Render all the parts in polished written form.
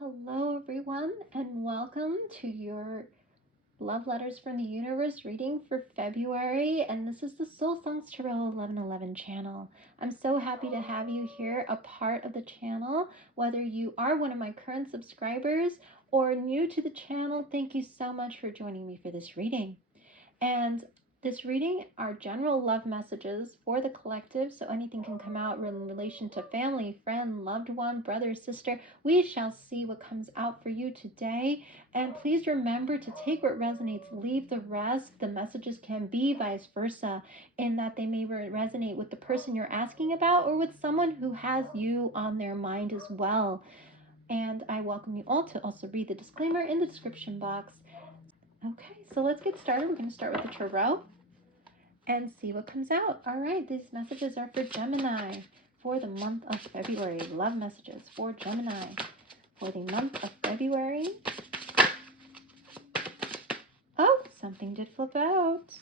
Hello, everyone, and welcome to your Love Letters from the Universe reading for February. And this is the Soul Songs Tarot 1111 channel. I'm so happy to have you here, a part of the channel. Whether you are one of my current subscribers or new to the channel, thank you so much for joining me for this reading. And this reading are general love messages for the collective, so anything can come out in relation to family, friend, loved one, brother, sister. We shall see what comes out for you today. And please remember to take what resonates, leave the rest. The messages can be vice versa, in that they may resonate with the person you're asking about or with someone who has you on their mind as well. And I welcome you all to also read the disclaimer in the description box. Okay, so let's get started. We're going to start with the tarot and see what comes out. All right, these messages are for Gemini for the month of February. Love messages for Gemini for the month of February. Oh, something did flip out.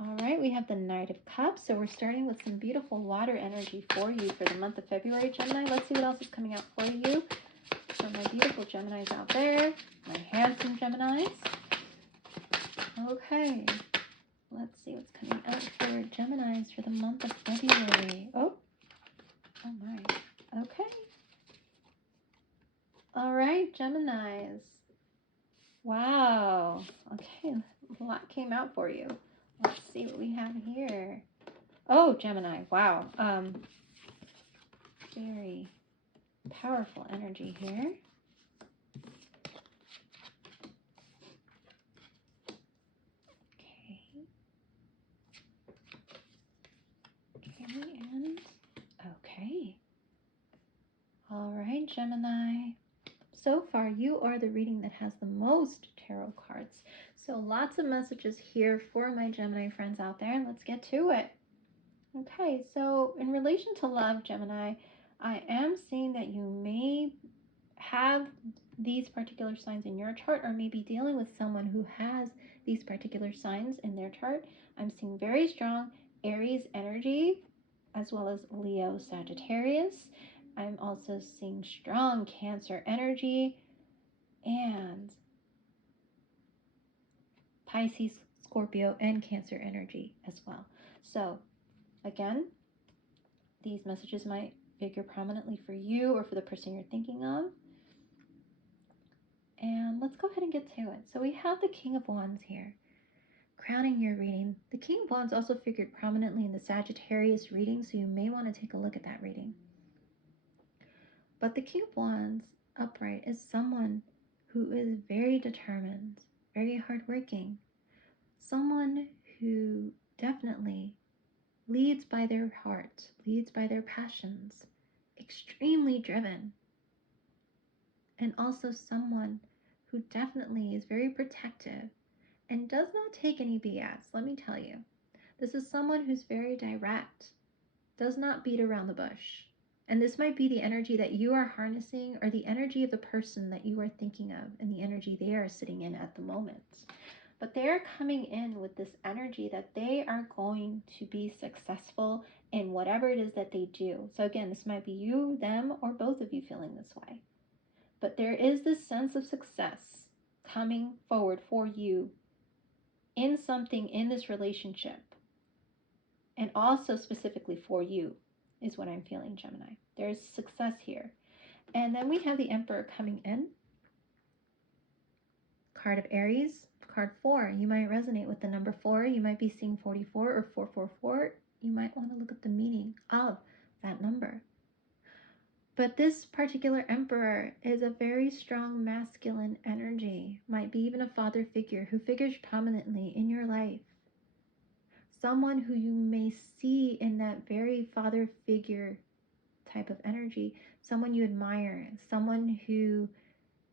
All right, we have the Knight of Cups. So we're starting with some beautiful water energy for you for the month of February, Gemini. Let's see what else is coming out for you. For my beautiful Geminis out there, my handsome Geminis. Okay, let's see what's coming out for Geminis for the month of February. Oh my. Okay. All right, Geminis. Wow. Okay, a lot came out for you. Let's see what we have here. Oh, Gemini. Wow. Very powerful energy here. And okay. All right, Gemini. So far, you are the reading that has the most tarot cards. So lots of messages here for my Gemini friends out there. Let's get to it. Okay, so in relation to love, Gemini, I am seeing that you may have these particular signs in your chart or may be dealing with someone who has these particular signs in their chart. I'm seeing very strong Aries energy as well as Leo, Sagittarius. I'm also seeing strong Cancer energy and Pisces, Scorpio, and Cancer energy as well. So again, these messages might figure prominently for you or for the person you're thinking of. And let's go ahead and get to it. So we have the King of Wands here, crowning your reading. The King of Wands also figured prominently in the Sagittarius reading, so you may want to take a look at that reading. But the King of Wands upright is someone who is very determined, very hardworking, someone who definitely leads by their heart, leads by their passions, extremely driven, and also someone who definitely is very protective and does not take any BS. Let me tell you, this is someone who's very direct, does not beat around the bush. And this might be the energy that you are harnessing or the energy of the person that you are thinking of and the energy they are sitting in at the moment. But they're coming in with this energy that they are going to be successful in whatever it is that they do. So again, this might be you, them, or both of you feeling this way. But there is this sense of success coming forward for you in something in this relationship. And also specifically for you is what I'm feeling, Gemini. There's success here. And then we have the Emperor coming in. Card of Aries, card 4. You might resonate with the number 4. You might be seeing 44 or 444. You might want to look at the meaning of that number. But this particular Emperor is a very strong masculine energy. Might be even a father figure who figures prominently in your life. Someone who you may see in that very father figure type of energy, someone you admire, someone who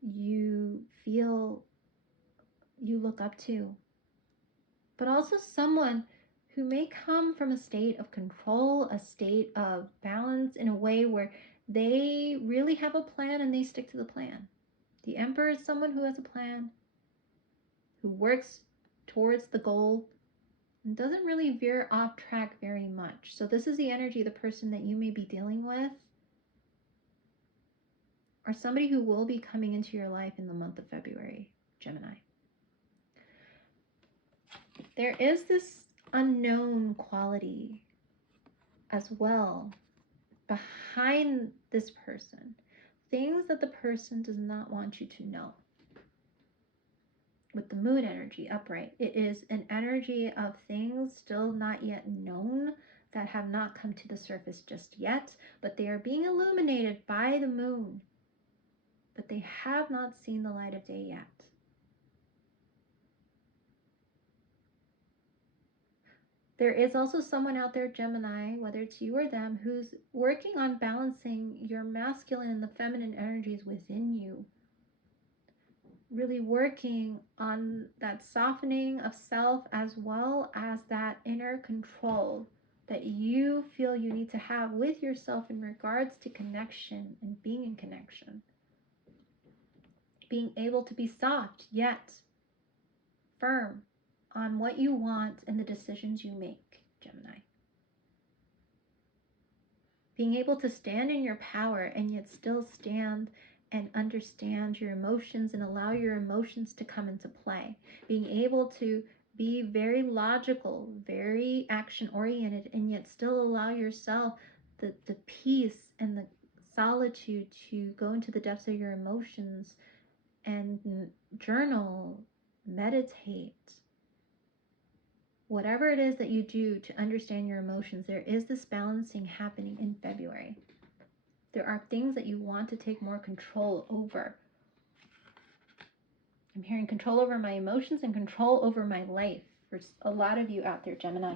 you feel you look up to, but also someone who may come from a state of control, a state of balance in a way where they really have a plan and they stick to the plan. The Emperor is someone who has a plan, who works towards the goal, and doesn't really veer off track very much. So this is the energy of the person that you may be dealing with. or somebody who will be coming into your life in the month of February, Gemini. There is this unknown quality as well behind this person, things that the person does not want you to know. With the moon energy upright, it is an energy of things still not yet known that have not come to the surface just yet, but they are being illuminated by the moon, but they have not seen the light of day yet. There is also someone out there, Gemini, whether it's you or them, who's working on balancing your masculine and the feminine energies within you. Really working on that softening of self as well as that inner control that you feel you need to have with yourself in regards to connection and being in connection. Being able to be soft yet firm on what you want and the decisions you make, Gemini. Being able to stand in your power and yet still stand and understand your emotions and allow your emotions to come into play. Being able to be very logical, very action oriented, and yet still allow yourself the peace and the solitude to go into the depths of your emotions and journal, meditate. Whatever it is that you do to understand your emotions, there is this balancing happening in February. There are things that you want to take more control over. I'm hearing control over my emotions and control over my life for a lot of you out there, Gemini.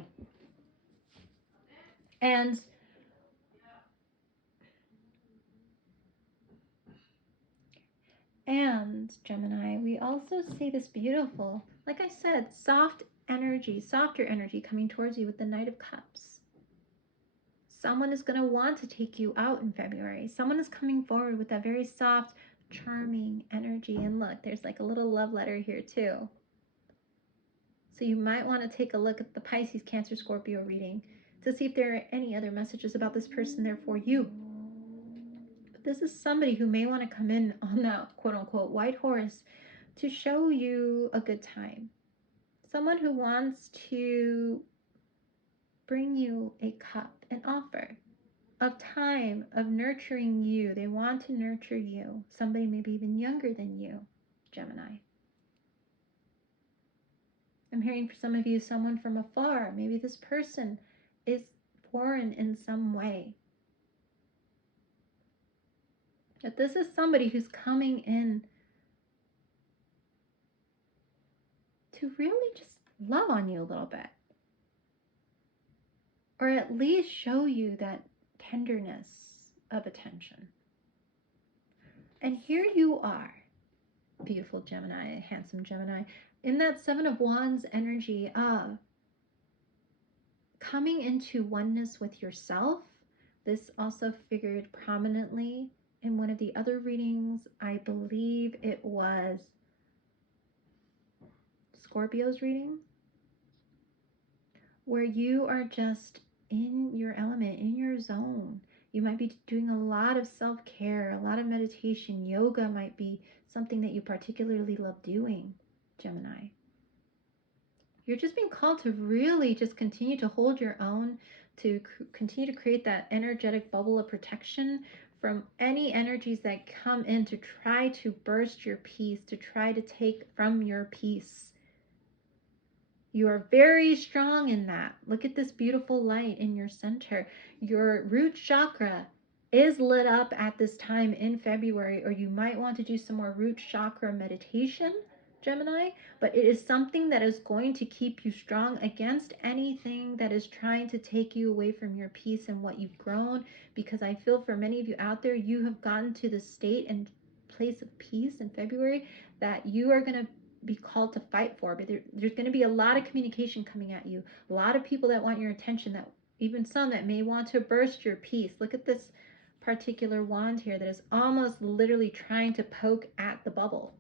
And Gemini, we also see this beautiful, like I said, soft energy, softer energy coming towards you with the Knight of Cups. Someone is going to want to take you out in February. Someone is coming forward with that very soft, charming energy. And look, there's like a little love letter here too. So you might want to take a look at the Pisces, Cancer, Scorpio reading to see if there are any other messages about this person there for you. But this is somebody who may want to come in on that quote-unquote white horse to show you a good time. Someone who wants to bring you a cup, an offer of time, of nurturing you. They want to nurture you. Somebody maybe even younger than you, Gemini. I'm hearing for some of you, someone from afar. Maybe this person is foreign in some way. But this is somebody who's coming in to really just love on you a little bit. Or at least show you that tenderness of attention. And here you are, beautiful Gemini, handsome Gemini, in that Seven of Wands energy of coming into oneness with yourself. This also figured prominently in one of the other readings. I believe it was Scorpio's reading, where you are just in your element, in your zone. You might be doing a lot of self-care, a lot of meditation. Yoga might be something that you particularly love doing, Gemini. You're just being called to really just continue to hold your own, to continue to create that energetic bubble of protection from any energies that come in to try to burst your peace, to try to take from your peace. You are very strong in that. Look at this beautiful light in your center. Your root chakra is lit up at this time in February, or you might want to do some more root chakra meditation, Gemini, but it is something that is going to keep you strong against anything that is trying to take you away from your peace and what you've grown, because I feel for many of you out there, you have gotten to the state and place of peace in February that you are going to be called to fight for. But there's going to be a lot of communication coming at you, a lot of people that want your attention, that even some that may want to burst your peace. Look at this particular wand here that is almost literally trying to poke at the bubble.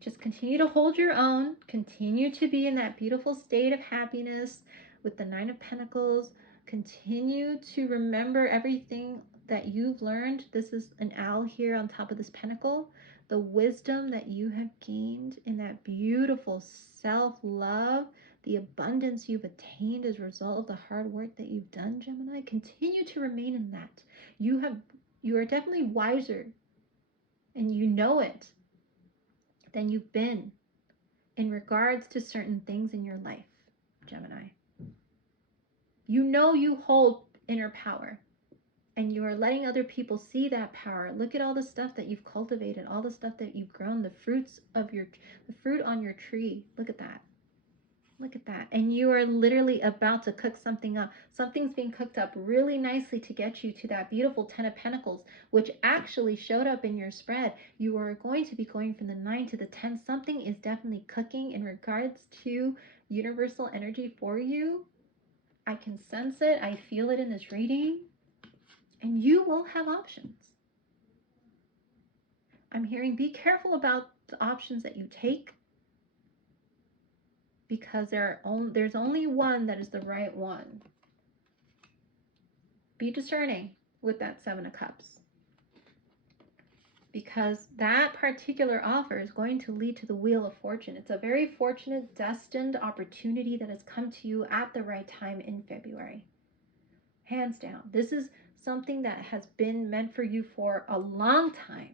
Just continue to hold your own, continue to be in that beautiful state of happiness with the Nine of Pentacles. Continue to remember everything that you've learned. This is an owl here on top of this pentacle. The wisdom that you have gained in that beautiful self-love, the abundance you've attained as a result of the hard work that you've done, Gemini. Continue to remain in that. You are definitely wiser, and you know it, than you've been in regards to certain things in your life, Gemini. You know you hold inner power, and you are letting other people see that power. Look at all the stuff that you've cultivated, all the stuff that you've grown, the fruit on your tree. Look at that. Look at that. And you are literally about to cook something up. Something's being cooked up really nicely to get you to that beautiful 10 of Pentacles, which actually showed up in your spread. You are going to be going from the 9 to the 10. Something is definitely cooking in regards to universal energy for you. I can sense it. I feel it in this reading. And you will have options. I'm hearing be careful about the options that you take, because there's only one that is the right one. Be discerning with that 7 of Cups, because that particular offer is going to lead to the Wheel of Fortune. It's a very fortunate, destined opportunity that has come to you at the right time in February. Hands down. This is something that has been meant for you for a long time.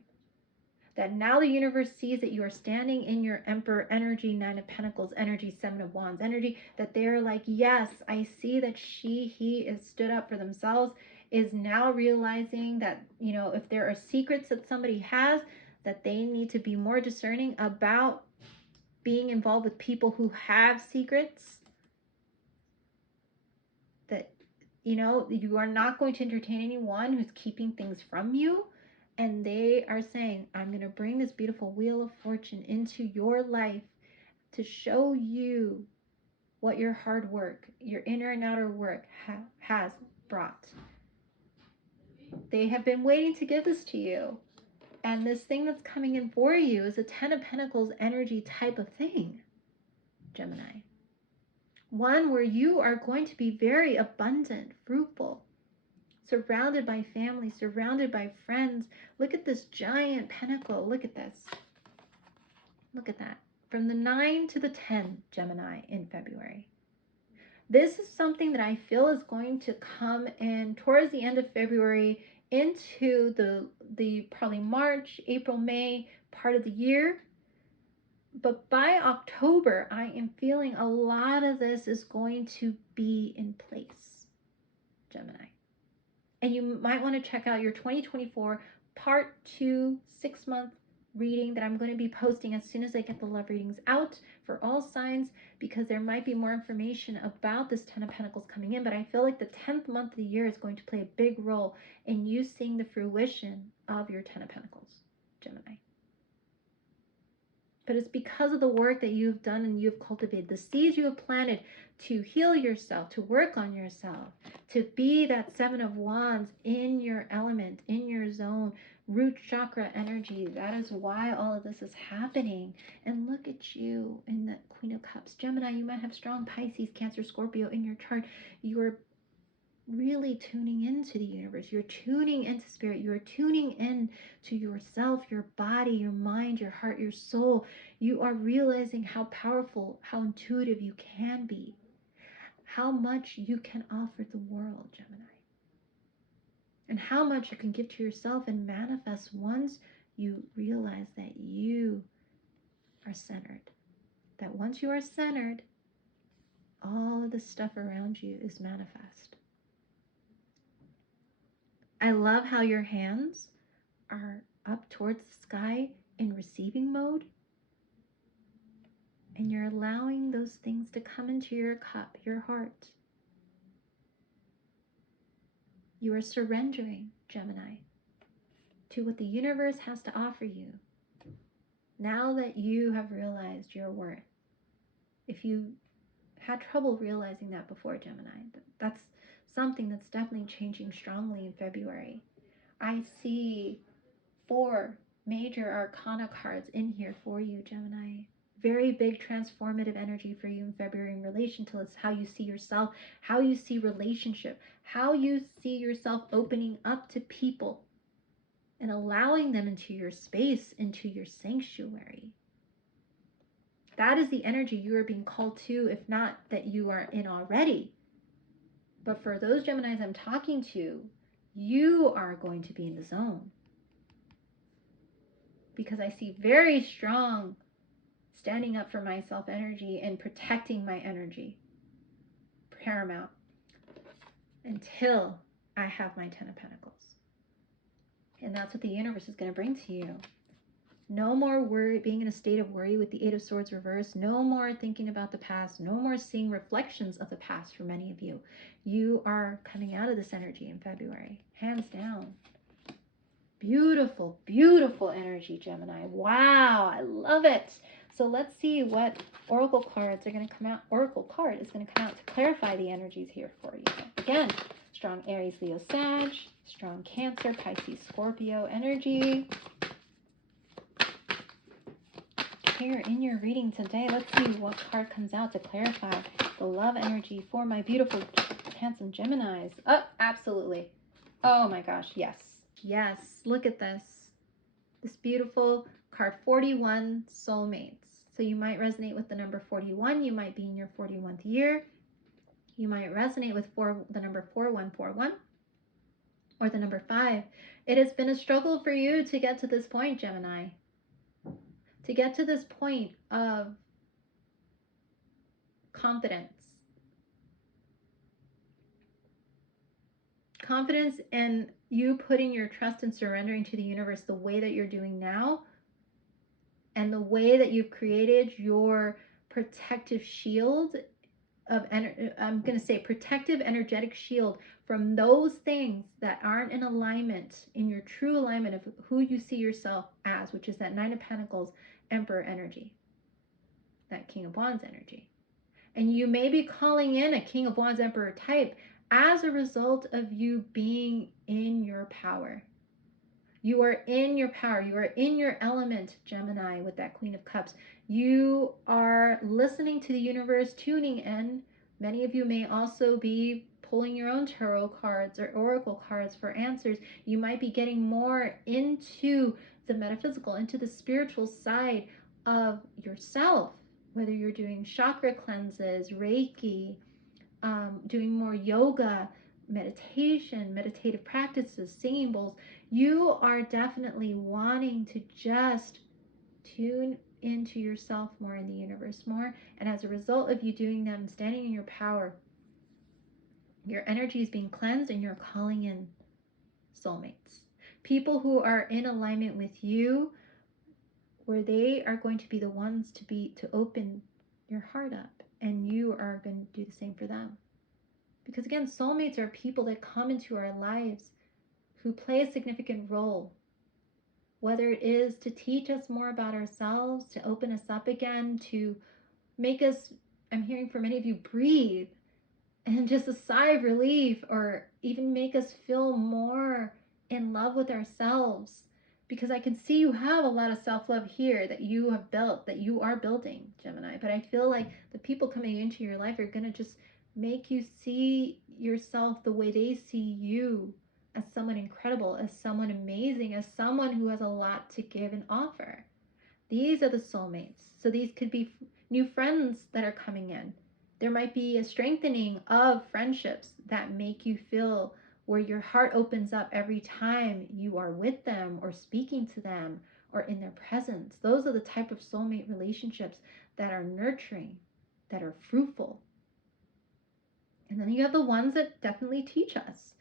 That now the universe sees that you are standing in your Emperor energy, 9 of Pentacles energy, 7 of Wands energy, that they're like, yes, I see that he is stood up for themselves, is now realizing that, if there are secrets that somebody has, that they need to be more discerning about being involved with people who have secrets, that, you are not going to entertain anyone who's keeping things from you. And they are saying, I'm going to bring this beautiful Wheel of Fortune into your life to show you what your hard work, your inner and outer work has brought. They have been waiting to give this to you. And this thing that's coming in for you is a 10 of Pentacles energy type of thing, Gemini. One where you are going to be very abundant, fruitful, surrounded by family, surrounded by friends. Look at this giant pentacle. Look at this. Look at that. From the 9 to the 10, Gemini, in February. This is something that I feel is going to come in towards the end of February into the probably March, April, May part of the year. But by October, I am feeling a lot of this is going to be in place, Gemini. And you might want to check out your 2024 part 2 6-month reading that I'm going to be posting as soon as I get the love readings out for all signs, because there might be more information about this 10 of Pentacles coming in. But I feel like the 10th month of the year is going to play a big role in you seeing the fruition of your 10 of Pentacles, Gemini. But it's because of the work that you've done and you've cultivated, the seeds you have planted to heal yourself, to work on yourself, to be that 7 of Wands in your element, in your zone, root chakra energy. That is why all of this is happening. And look at you in the Queen of Cups. Gemini, you might have strong Pisces, Cancer, Scorpio in your chart. You are really tuning into the universe. You're tuning into spirit. You're tuning in to yourself, your body, your mind, your heart, your soul. You are realizing how powerful, how intuitive you can be, how much you can offer the world, Gemini, and how much you can give to yourself and manifest once you realize that you are centered. That once you are centered, all of the stuff around you is manifest. I love how your hands are up towards the sky in receiving mode. And you're allowing those things to come into your cup, your heart. You are surrendering, Gemini, to what the universe has to offer you. Now that you have realized your worth. If you had trouble realizing that before, Gemini, that's something that's definitely changing strongly in February. I see 4 major arcana cards in here for you, Gemini. very big transformative energy for you in February in relation to how you see yourself, how you see relationship, how you see yourself opening up to people and allowing them into your space, into your sanctuary. That is the energy you are being called to, if not that you are in already. But for those Geminis I'm talking to, you are going to be in the zone. Because I see very strong standing up for myself energy and protecting my energy. Paramount. Until I have my 10 of Pentacles. And that's what the universe is going to bring to you. No more worry, being in a state of worry with the 8 of Swords reversed. No more thinking about the past. No more seeing reflections of the past for many of you. You are coming out of this energy in February. Hands down. Beautiful, beautiful energy, Gemini. Wow, I love it. So let's see what oracle cards are going to come out. Oracle card is going to come out to clarify the energies here for you. Again, strong Aries, Leo, Sag, strong Cancer, Pisces, Scorpio energy. Here in your reading today, let's see what card comes out to clarify the love energy for my beautiful, handsome Geminis. Oh, absolutely. Oh my gosh, yes. Yes, look at this. This beautiful card 41, soulmates. So you might resonate with the number 41. You might be in your 41th year. You might resonate with the number 4141 or the number 5. It has been a struggle for you to get to this point, Gemini. To get to this point of confidence. Confidence in you putting your trust and surrendering to the universe the way that you're doing now, and the way that you've created your protective shield of I'm going to say protective energetic shield from those things that aren't in alignment, in your true alignment of who you see yourself as, which is that 9 of Pentacles, Emperor energy, that King of Wands energy. And you may be calling in a King of Wands Emperor type as a result of you being in your power. You are in your power. You are in your element, Gemini, with that Queen of Cups. You are listening to the universe, tuning in. Many of you may also be pulling your own tarot cards or oracle cards for answers. You might be getting more into the metaphysical, into the spiritual side of yourself, whether you're doing chakra cleanses, Reiki, doing more yoga, meditation, meditative practices, singing bowls. You are definitely wanting to just tune into yourself more, in the universe more. And as a result of you doing that and standing in your power, your energy is being cleansed and you're calling in soulmates. People who are in alignment with you, where they are going to be the ones to open your heart up, and you are going to do the same for them. Because again, soulmates are people that come into our lives who play a significant role, whether it is to teach us more about ourselves, to open us up again, to make us, I'm hearing for many of you, breathe and just a sigh of relief, or even make us feel more in love with ourselves. Because I can see you have a lot of self-love here that you have built, that you are building, Gemini. But I feel like the people coming into your life are going to just make you see yourself the way they see you, as someone incredible, as someone amazing, as someone who has a lot to give and offer. These are the soulmates. So these could be new friends that are coming in. There might be a strengthening of friendships that make you feel where your heart opens up every time you are with them or speaking to them or in their presence. Those are the type of soulmate relationships that are nurturing, that are fruitful. And then you have the ones that definitely teach us,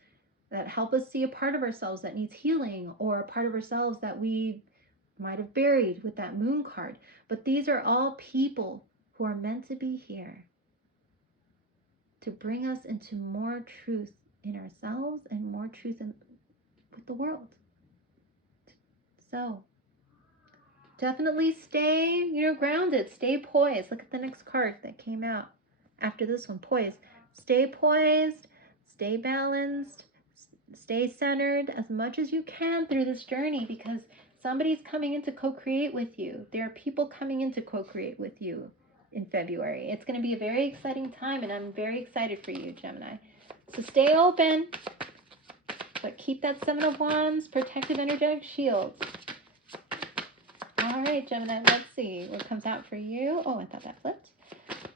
that help us see a part of ourselves that needs healing, or a part of ourselves that we might have buried with that moon card. But these are all people who are meant to be here to bring us into more truth in ourselves and more truth with the world. So definitely stay, grounded, stay poised. Look at the next card that came out after this one, poised. Stay poised, stay balanced, Stay centered as much as you can through this journey, because somebody's coming in to co-create with you. There are people coming in to co-create with you in February. It's going to be a very exciting time, and I'm very excited for you, Gemini. So stay open, but keep that Seven of Wands protective energetic shield. All right, Gemini, let's see what comes out for you. Oh, I thought that flipped.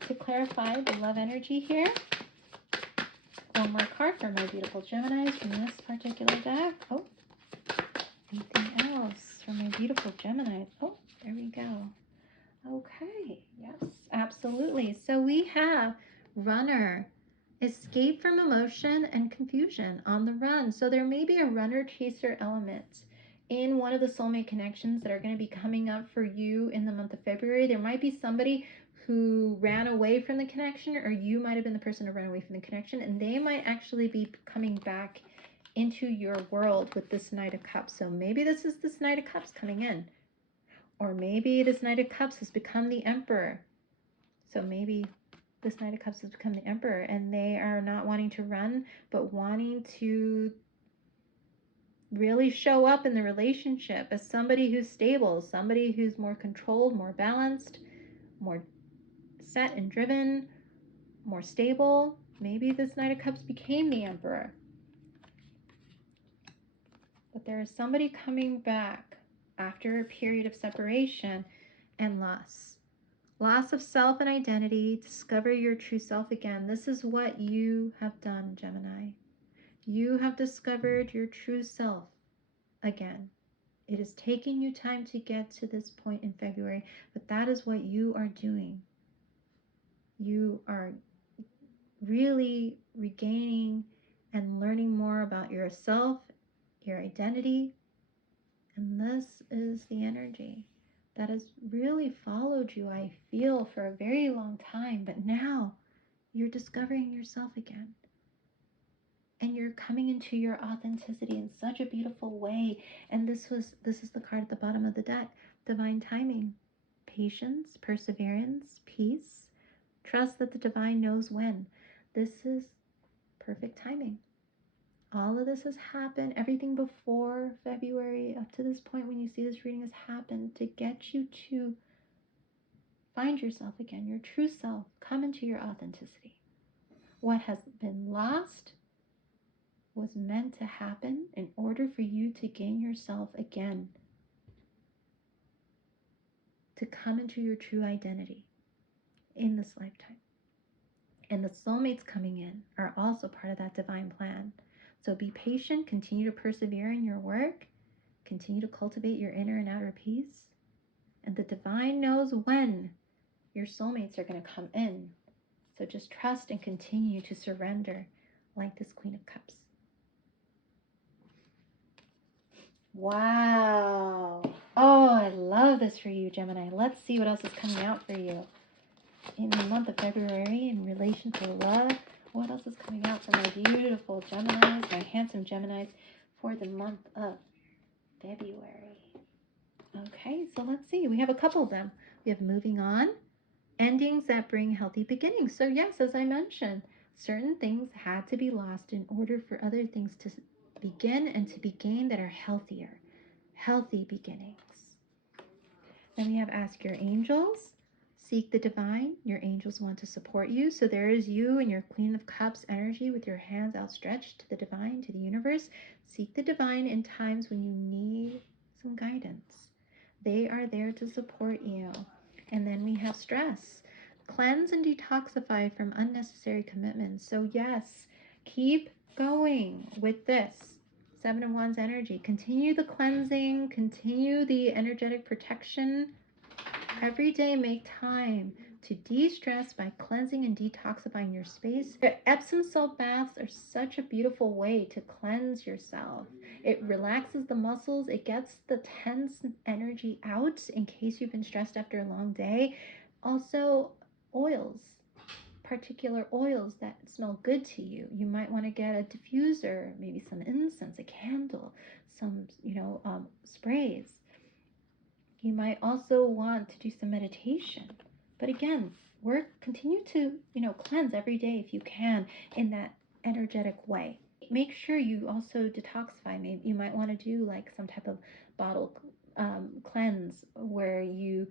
To clarify the love energy here, one more card for my beautiful Geminis from this particular deck. Oh, anything else for my beautiful Geminis? Oh, there we go. Okay, yes, absolutely. So we have runner, escape from emotion and confusion, on the run. So there may be a runner chaser element in one of the soulmate connections that are going to be coming up for you in the month of February. There might be somebody who ran away from the connection, or you might have been the person who ran away from the connection, and they might actually be coming back into your world with this Knight of Cups. So maybe this is this Knight of Cups coming in. Or maybe this Knight of Cups has become the Emperor. So maybe this Knight of Cups has become the Emperor, and they are not wanting to run, but wanting to really show up in the relationship as somebody who's stable, somebody who's more controlled, more balanced, more set and driven, more stable. Maybe this Knight of Cups became the Emperor. But there is somebody coming back after a period of separation and loss. Loss of self and identity. Discover your true self again. This is what you have done, Gemini. You have discovered your true self again. It is taking you time to get to this point in February, but that is what you are doing. You are really regaining and learning more about yourself, your identity, and this is the energy that has really followed you, I feel, for a very long time, but now you're discovering yourself again. And you're coming into your authenticity in such a beautiful way. And this is the card at the bottom of the deck. Divine timing. Patience, perseverance, peace. Trust that the divine knows when. This is perfect timing. All of this has happened. Everything before February up to this point when you see this reading has happened to get you to find yourself again, your true self. Come into your authenticity. What has been lost was meant to happen in order for you to gain yourself again, to come into your true identity in this lifetime. And the soulmates coming in are also part of that divine plan. So be patient, continue to persevere in your work, continue to cultivate your inner and outer peace, and the divine knows when your soulmates are going to come in. So just trust and continue to surrender like this Queen of Cups. Wow. Oh, I love this for you, Gemini. Let's see what else is coming out for you in the month of February in relation to love. What else is coming out for my beautiful Geminis, my handsome Geminis, for the month of February? Okay, so let's see. We have a couple of them. We have moving on, endings that bring healthy beginnings. So yes, as I mentioned, certain things had to be lost in order for other things to begin and to be gained that are healthier. Healthy beginnings. Then we have ask your angels. Seek the divine. Your angels want to support you. So there is you and your Queen of Cups energy with your hands outstretched to the divine, to the universe. Seek the divine in times when you need some guidance. They are there to support you. And then we have stress. Cleanse and detoxify from unnecessary commitments. So yes, keep going with this. Seven of Wands energy. Continue the cleansing. Continue the energetic protection. Every day make time to de-stress by cleansing and detoxifying your space. Epsom salt baths are such a beautiful way to cleanse yourself. It relaxes the muscles. It gets the tense energy out in case you've been stressed after a long day. Also, oils. Particular oils that smell good to you. You might want to get a diffuser, maybe some incense, a candle, some, sprays. You might also want to do some meditation. But again, continue to, cleanse every day if you can in that energetic way. make sure you also detoxify. Maybe you might want to do like some type of bottle cleanse where you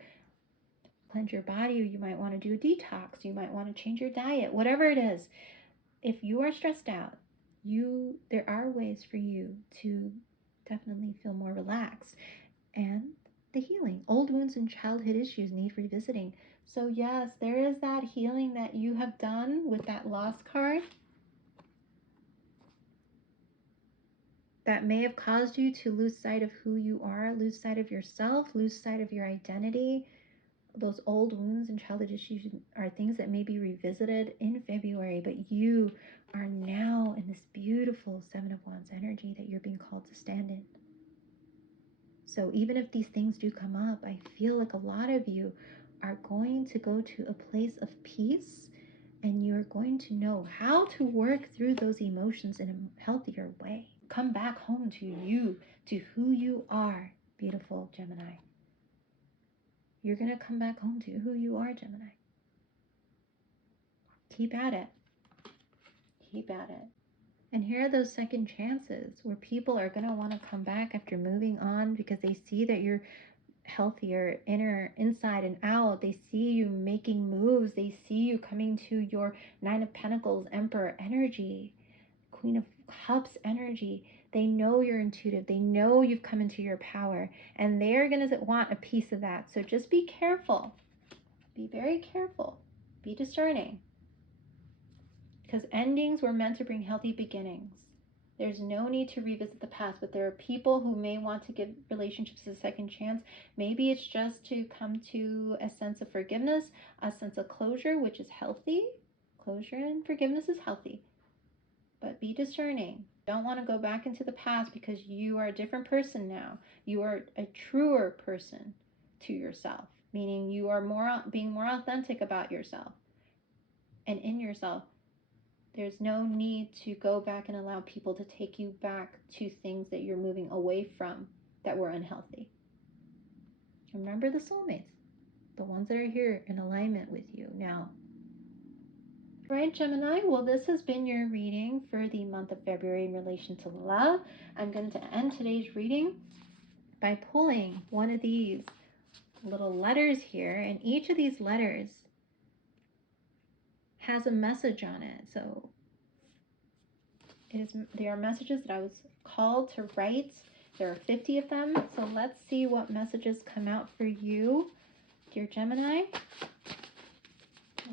cleanse your body, or you might want to do a detox. You might want to change your diet, whatever it is. If you are stressed out, there are ways for you to definitely feel more relaxed. And the healing. Old wounds and childhood issues need revisiting. So yes, there is that healing that you have done with that lost card that may have caused you to lose sight of who you are, lose sight of yourself, lose sight of your identity. Those old wounds and childhood issues are things that may be revisited in February, but you are now in this beautiful Seven of Wands energy that you're being called to stand in. So even if these things do come up, I feel like a lot of you are going to go to a place of peace, and you're going to know how to work through those emotions in a healthier way. Come back home to you, to who you are, beautiful Gemini. You're going to come back home to who you are, Gemini. Keep at it. Keep at it. And here are those second chances where people are going to want to come back after moving on because they see that you're healthier inside and out. They see you making moves. They see you coming to your Nine of Pentacles, Emperor energy, Queen of Cups energy. They know you're intuitive. They know you've come into your power, and they're going to want a piece of that. So just be careful. Be very careful. Be discerning. Because endings were meant to bring healthy beginnings. There's no need to revisit the past, but there are people who may want to give relationships a second chance. Maybe it's just to come to a sense of forgiveness, a sense of closure, which is healthy. Closure and forgiveness is healthy. But be discerning. Don't want to go back into the past because you are a different person now. You are a truer person to yourself, meaning you are being more authentic about yourself and in yourself. There's no need to go back and allow people to take you back to things that you're moving away from that were unhealthy. Remember the soulmates, the ones that are here in alignment with you now. Right, Gemini, well, this has been your reading for the month of February in relation to love. I'm going to end today's reading by pulling one of these little letters here, and each of these letters has a message on it. So they are messages that I was called to write. There are 50 of them. So let's see what messages come out for you, dear Gemini,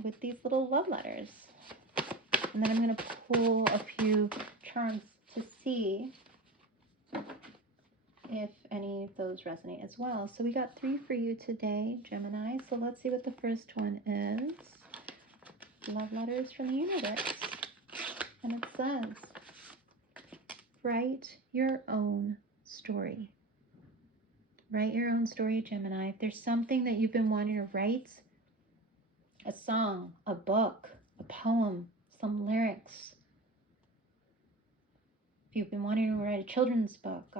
with these little love letters. And then I'm going to pull a few charms to see if any of those resonate as well. So we got 3 for you today, Gemini. So let's see what the first one is. Love letters from the universe. And it says, write your own story. Write your own story, Gemini. If there's something that you've been wanting to write, a song, a book, a poem, some lyrics. If you've been wanting to write a children's book,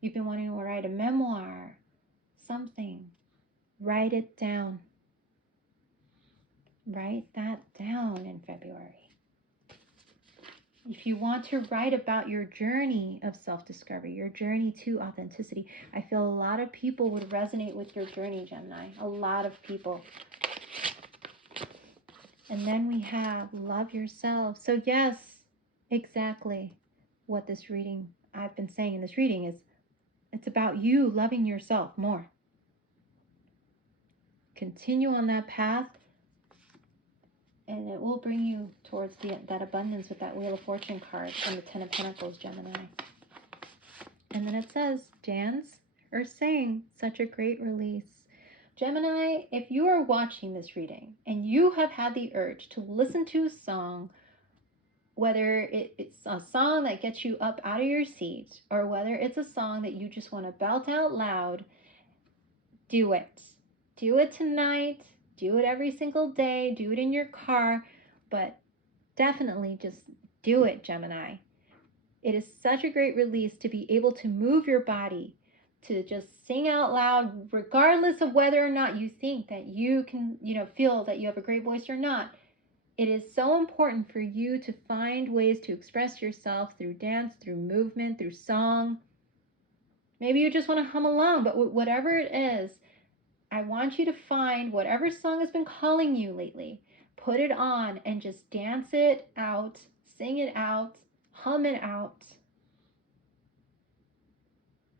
you've been wanting to write a memoir, something, write it down. Write that down in February. If you want to write about your journey of self-discovery, your journey to authenticity, I feel a lot of people would resonate with your journey, Gemini. A lot of people. And then we have love yourself. So yes, exactly what this reading, I've been saying in this reading, is it's about you loving yourself more. Continue on that path, and it will bring you towards that abundance with that Wheel of Fortune card and the Ten of Pentacles, Gemini. And then it says, dance or sing, such a great release. Gemini, if you are watching this reading and you have had the urge to listen to a song, whether it's a song that gets you up out of your seat or whether it's a song that you just want to belt out loud, do it. Do it tonight. Do it every single day. Do it in your car. But definitely just do it, Gemini. It is such a great release to be able to move your body, to just sing out loud, regardless of whether or not you think that you can, feel that you have a great voice or not. It is so important for you to find ways to express yourself through dance, through movement, through song. Maybe you just want to hum along, but whatever it is, I want you to find whatever song has been calling you lately, put it on and just dance it out, sing it out, hum it out.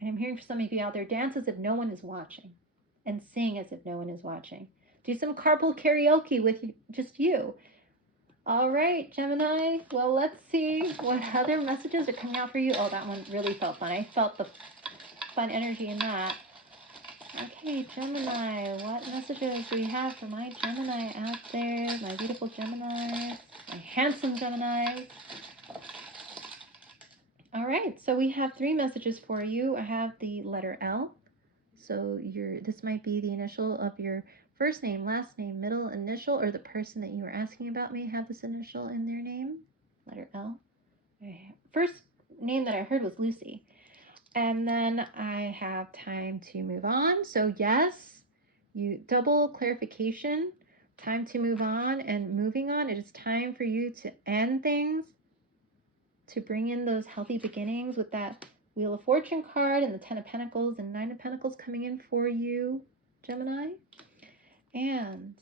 And I'm hearing for some of you out there, dance as if no one is watching and sing as if no one is watching. Do some carpool karaoke with just you. All right, Gemini. Well, let's see what other messages are coming out for you. Oh, that one really felt fun. I felt the fun energy in that. Okay, Gemini, what messages do we have for my Gemini out there? My beautiful Geminis, my handsome Geminis. All right, so we have 3 messages for you. I have the letter L. So this might be the initial of your first name, last name, middle initial, or the person that you were asking about may have this initial in their name. Letter L. First name that I heard was Lucy. And then I have time to move on. So yes, you double clarification, time to move on, and moving on. It is time for you to end things, to bring in those healthy beginnings with that Wheel of Fortune card and the 10 of Pentacles and 9 of Pentacles coming in for you, Gemini. And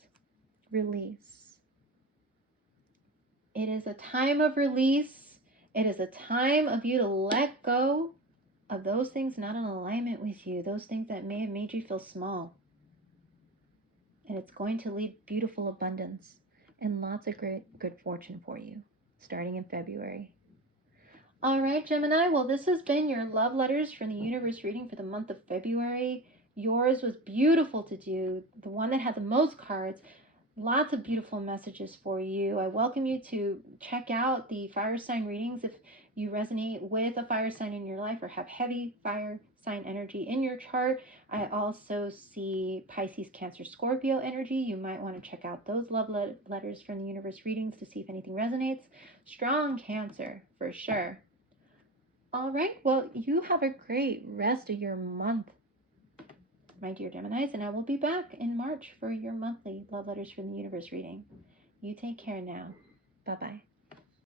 release. It is a time of release. It is a time of you to let go of those things not in alignment with you, those things that may have made you feel small. And it's going to lead beautiful abundance and lots of great good fortune for you starting in February. All right, Gemini. Well, this has been your love letters from the universe reading for the month of February. Yours was beautiful to do, the one that had the most cards. Lots of beautiful messages for you. I welcome you to check out the fire sign readings if you resonate with a fire sign in your life or have heavy fire sign energy in your chart. I also see Pisces, Cancer, Scorpio energy. You might want to check out those love letters from the universe readings to see if anything resonates. Strong Cancer for sure. All right, well, you have a great rest of your month, my dear Geminis, and I will be back in March for your monthly love letters from the universe reading. You take care now. Bye-bye.